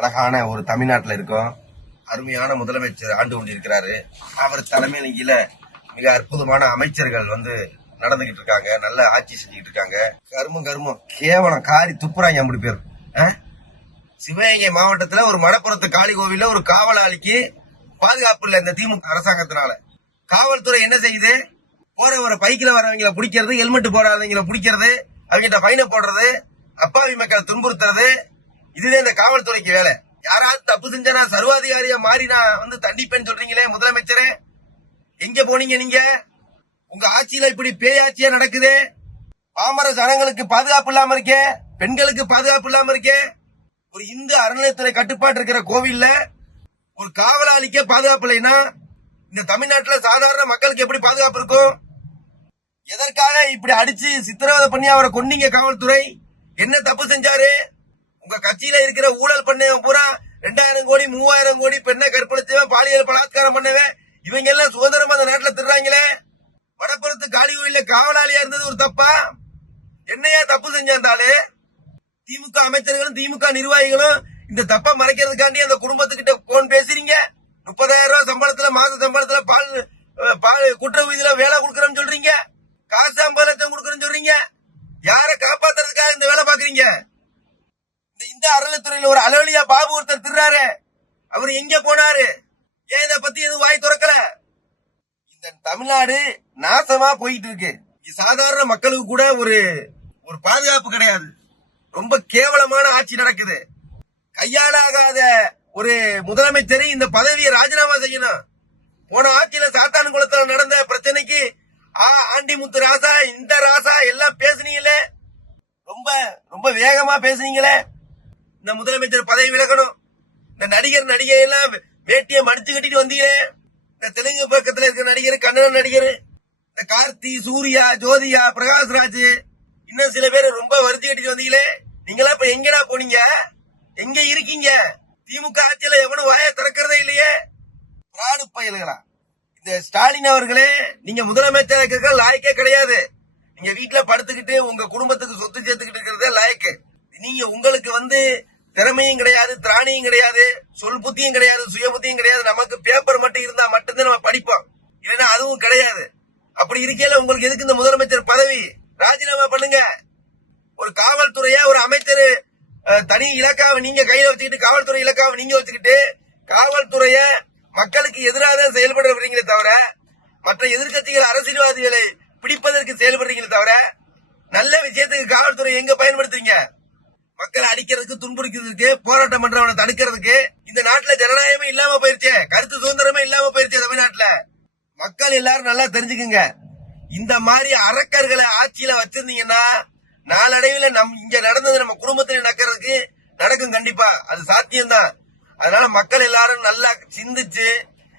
அழகான ஒரு தமிழ்நாட்டில் இருக்கோம். அருமையான முதலமைச்சர் ஆண்டு கொண்டிருக்கிறாரு. அவர் தலைமையில மிக அற்புதமான அமைச்சர்கள் வந்து நடந்துகிட்டு இருக்காங்க. நல்ல ஆட்சி செஞ்சுக்கிட்டு இருக்காங்க. கருமம் கருமம். கேவலம். காரி துப்புறாங்க அப்படி பேர். ஆ? சிவகங்கை மாவட்டத்துல ஒரு மடப்புறத்து காளி கோவிலில் ஒரு காவலாளிக்கு பாதுகாப்பு இல்லை இந்த திமுக அரசாங்கத்தினால. காவல்துறை என்ன செய்யுது? போற பைக்கில் வரவங்களை பிடிக்கிறது ஹெல்மெட் போடாதவங்களை பிடிக்கிறது அவங்கிட்ட ஃபைனை போடுறது அப்பாவி மக்களை துன்புறுத்துறது இதுதான் இந்த காவல்துறைக்கு வேலை. யாராவது தப்பு செஞ்சனா சர்வாதிகாரியா மாறி நான் வந்து தண்டிப்பேன்னு சொல்றீங்களே முதலமைச்சரே? எங்க போனீங்க நீங்க? உங்க ஆட்சியில இப்படி பேயாட்சியா நடக்குது? பாமர ஜனங்களுக்கு பாதுகாப்பு இல்லாம இருக்கே? பெண்களுக்கு பாதுகாப்பு இல்லாம இருக்கே? ஒரு இந்து அறநிலையத்துறை கட்டுப்பாட்டு இருக்கிற கோவில்ல ஒரு காவலாளிக்கே பாதுகாப்பு இல்லைன்னா இந்த தமிழ்நாட்டுல சாதாரண மக்களுக்கு எப்படி பாதுகாப்பு இருக்கும்? எதற்காக இப்படி அடிச்சு சித்திரவதை பண்ணி அவரை கொண்டீங்க காவல்துறை? என்ன தப்பு செஞ்சாரு? உங்க கட்சியில இருக்கிற ஊழல் பண்ணவன் பூரா ரெண்டாயிரம் கோடி மூவாயிரம் கோடி பெண்ணை கற்பழிச்சவன் பாலியல் பலாத்காரம் பண்ணவன். இவங்க எல்லாம் சுதந்திரமா அந்த நாட்டுல திருறாங்களே? வடப்புறத்து காலி கோயில காவலாளியா இருந்தது ஒரு தப்பா? என்னையா தப்பு செஞ்சிருந்தாலே? திமுக அமைச்சர்களும் திமுக நிர்வாகிகளும் இந்த தப்பை மறைக்கிறதுக்காண்டி அந்த குடும்பத்துக்கிட்ட போன் பேசுறீங்க? முப்பதாயிரம் ரூபாய் சம்பளத்துல மாச சம்பளத்துல பால் பால் குற்ற இதுல வேலை இந்த ஒரு அலோலியா பாபு ஒருத்தர் திருறாரு. அவர் எங்க போனாரு? ஏன் இதை பத்தி எதுவும் வாய் திறக்கல? இந்த தமிழ்நாடு நாசமா போயிட்டு இருக்கு சாதாரண மக்களுக்கு கூட ஒரு ஒரு பாதுகாப்பு கிடையாது. ரொம்ப கேவலமான ஆட்சி நடக்குது. கையாளாகாத ஒரு முதலமைச்சர் இந்த பதவியை ராஜினாமா செய்யணும். போன ஆட்சியில சாத்தான் குளத்துல நடந்த பிரச்சனைக்கு ஆ ஆண்டிமுத்து ராசா இந்த ராசா எல்லாம் பேசுனீங்களே? ரொம்ப ரொம்ப வேகமா பேசுனீங்களே? இந்த முதலமைச்சர் பதவி விலகணும். இந்த நடிகர் நடிகை எல்லாம் வேட்டியை மடிச்சு கட்டிட்டு வந்தீங்க. இந்த தெலுங்கு பக்கத்துல இருக்கிற நடிகர் கன்னட நடிகர் இந்த கார்த்தி சூர்யா ஜோதியா பிரகாஷ்ராஜ் இன்னும் சில பேர் ரொம்ப வருத்தி கட்டிட்டு வந்தீங்களே. நீங்களா இப்ப எங்கடா போனீங்க? எங்க இருக்கீங்க? திமுக ஆட்சியில எவனும் வாய திறக்கிறதே இல்லையே. பிராடு பயல்களா. இந்த ஸ்டாலின் அவர்களே நீங்க முதலமைச்சர் இருக்கிற லாய்க்கே கிடையாது. நீங்க வீட்டுல படுத்துக்கிட்டு உங்க குடும்பத்துக்கு சொத்து சேர்த்துக்கிட்டு இருக்கிறதே லாய்க்கு. நீங்க உங்களுக்கு வந்து திறமையும் கிடையாது திராணியும் கிடையாது சொல் புத்தியும் கிடையாது சுய புத்தியும் கிடையாது. நமக்கு பேப்பர் மட்டும் இருந்தா மட்டும்தான் நம்ம படிப்போம். ஏன்னா அதுவும் கிடையாது. அப்படி இருக்கையில உங்களுக்கு எதுக்கு இந்த முதலமைச்சர் பதவி? ராஜினாமா பண்ணுங்க. ஒரு காவல்துறையா ஒரு அமைச்சர் தனி இலக்காவை நீங்க கையில வச்சுக்கிட்டு காவல்துறை இலக்காவை நீங்க வச்சுக்கிட்டு காவல்துறைய மக்களுக்கு எதிராக தான் செயல்படுறீங்களே தவிர மற்ற எதிர்க்கட்சிகள் அரசியல்வாதிகளை பிடிப்பதற்கு செயல்படுறீங்களே தவிர நல்ல விஷயத்துக்கு காவல்துறை எங்க பயன்படுத்துறீங்க? மக்களை அடிக்கிறதுக்கு துன்புறுக்கிறதுக்கு போராட்டம் பண்றவனை தடுக்கிறதுக்கு இந்த நாட்டுல ஜனநாயகமே இல்லாம போயிருச்சே. கருத்து சுதந்திரமே இல்லாம போயிருச்சே தமிழ்நாட்டுல. மக்கள் எல்லாரும் நல்லா தெரிஞ்சுக்குங்க. இந்த மாதிரி அரக்கர்களை ஆட்சியில வச்சிருந்தீங்கன்னா நாளடைவில் நம் இங்க நடந்தது நம்ம குடும்பத்துல நடக்கிறதுக்கு நடக்கும் கண்டிப்பா. அது சாத்தியம்தான். அதனால மக்கள் எல்லாரும் நல்லா சிந்திச்சு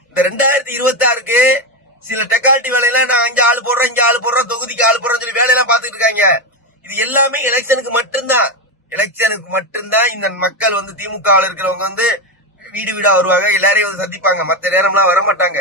இந்த ரெண்டாயிரத்தி இருபத்தி ஆறுக்கு சில டெக்கால்ட்டி வேலையெல்லாம் நான் அங்கே ஆள் போடுறேன் இங்க ஆள் போடுறேன் தொகுதிக்கு ஆள் போடுறேன்னு சொல்லி வேலையெல்லாம் பாத்துட்டு இருக்காங்க. இது எல்லாமே எலெக்ஷனுக்கு மட்டும்தான். எலெக்ஷனுக்கு மட்டும்தான் இந்த மக்கள் வந்து திமுக இருக்கிறவங்க வந்து வீடு வீடா வருவாங்க எல்லாரையும் வந்து சந்திப்பாங்க. மற்ற நேரம்லாம் வர மாட்டாங்க